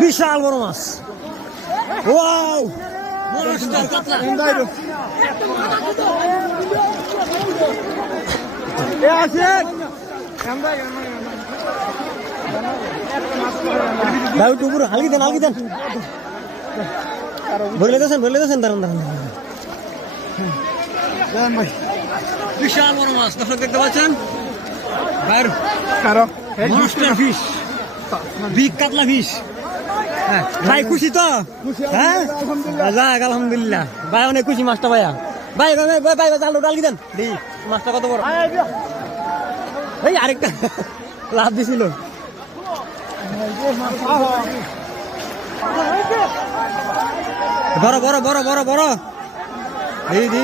বিশাল বড় মাছ। ওয়াও হালকি দেন ভরলে দেন দাঁড়ান বিশাল বড় মাছ দর্শক দেখতে পাচ্ছেন। মনস্টার ফিশ, বিগ কাতলা ফিশ। ভাই খুশি তো? হ্যাঁ যাক আলহামদুলিল্লাহ ভাই, অনেক খুশি মাছটা ভাইয়া। ভাই ডালকি দেন মাছটা কত বড়। এই আরেকটা লাভ দিছিল। বড় বড় বড় বড় বড় এই দি